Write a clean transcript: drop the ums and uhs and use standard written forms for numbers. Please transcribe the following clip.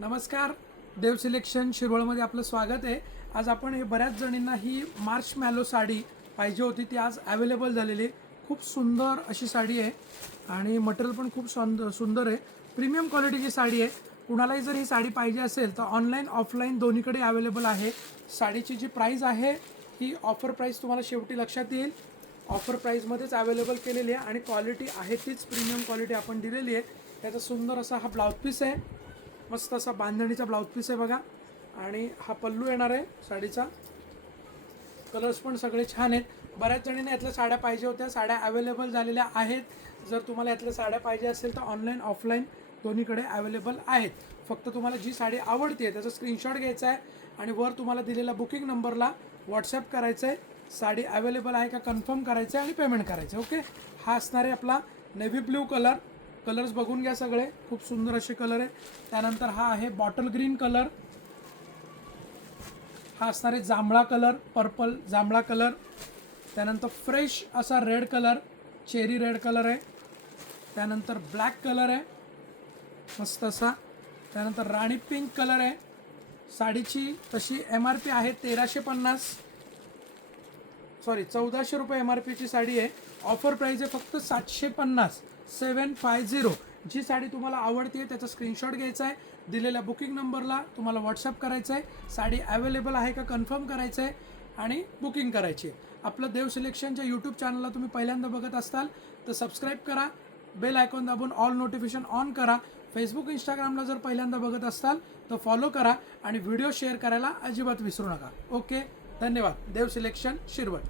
नमस्कार, देव सिलेक्शन शिरवळमध्ये आपलं स्वागत आहे। आज आपण हे बऱ्याच जणींना ही मार्श मॅलो साडी पाहिजे होती, ती आज अवेलेबल झालेली आहे। खूप सुंदर अशी साडी आहे आणि मटेरियल पण खूप सुंदर आहे। प्रीमियम क्वालिटीची साडी आहे। कुणालाही जर ही साडी पाहिजे असेल तर ऑनलाईन ऑफलाईन दोन्हीकडे अवेलेबल आहे। साडीची जी प्राइस आहे ही ऑफर प्राइस तुम्हाला शेवटी लक्षात येईल। ऑफर प्राइसमध्येच अवेलेबल केलेली आहे आणि क्वालिटी आहे तीच प्रीमियम क्वालिटी आपण दिलेली आहे। त्याचा सुंदर असा हा ब्लाउज पीस आहे, मस्त असा बांधणीचा ब्लाउज पीस आहे बघा। आणि हा पल्लू येणार आहे साडीचा। कलर्स पण सगळे छान आहेत। बऱ्याच जणींना यातल्या साड्या पाहिजे होत्या, साड्या अवेलेबल झालेल्या आहेत। जर तुम्हाला यातल्या साड्या पाहिजे असेल तर ऑनलाईन ऑफलाईन दोन्हीकडे अवेलेबल आहेत। फक्त तुम्हाला जी साडी आवडते त्याचा स्क्रीनशॉट घ्यायचा आहे आणि वर तुम्हाला दिलेल्या बुकिंग नंबरला व्हॉट्सअप करायचं आहे। साडी अवेलेबल आहे का कन्फर्म करायचं आहे आणि पेमेंट करायचं आहे। ओके, हा असणार आहे आपला नेव्ही ब्ल्यू कलर। कलर्स बघून घ्या, सगळे खूप सुंदर असे कलर आहे। त्यानंतर हा आहे बॉटल ग्रीन कलर, हा असणार आहे जांभळा कलर, पर्पल जांभळा कलर। त्यानंतर फ्रेश असा red colour, cherry red colour आहे। त्यानंतर ब्लॅक कलर आहे मस्त असा। त्यानंतर राणी पिंक कलर आहे। साडीची तशी MRP आहे 1350, सॉरी 1400 रुपये MRP ची साडी आहे। ऑफर प्राइस आहे फक्त 750, 750। जी साडी तुम्हाला आवडते त्याचा स्क्रीनशॉट घ्यायचा आहे, दिलेल्या बुकिंग नंबरला तुम्हाला व्हॉट्सअप करायचं आहे। साडी अवेलेबल आहे का कन्फर्म करायचं आहे आणि बुकिंग करायची आहे। आपलं देव सिलेक्शनच्या यूट्यूब चॅनलला तुम्ही पहिल्यांदा बघत असाल तर सबस्क्राईब करा, बेल आयकॉन दाबून ऑल नोटिफिकेशन ऑन करा। फेसबुक इंस्टाग्रामला जर पहिल्यांदा बघत असाल तर फॉलो करा आणि व्हिडिओ शेअर करायला अजिबात विसरू नका। ओके, धन्यवाद। देव सिलेक्शन शिरवळ।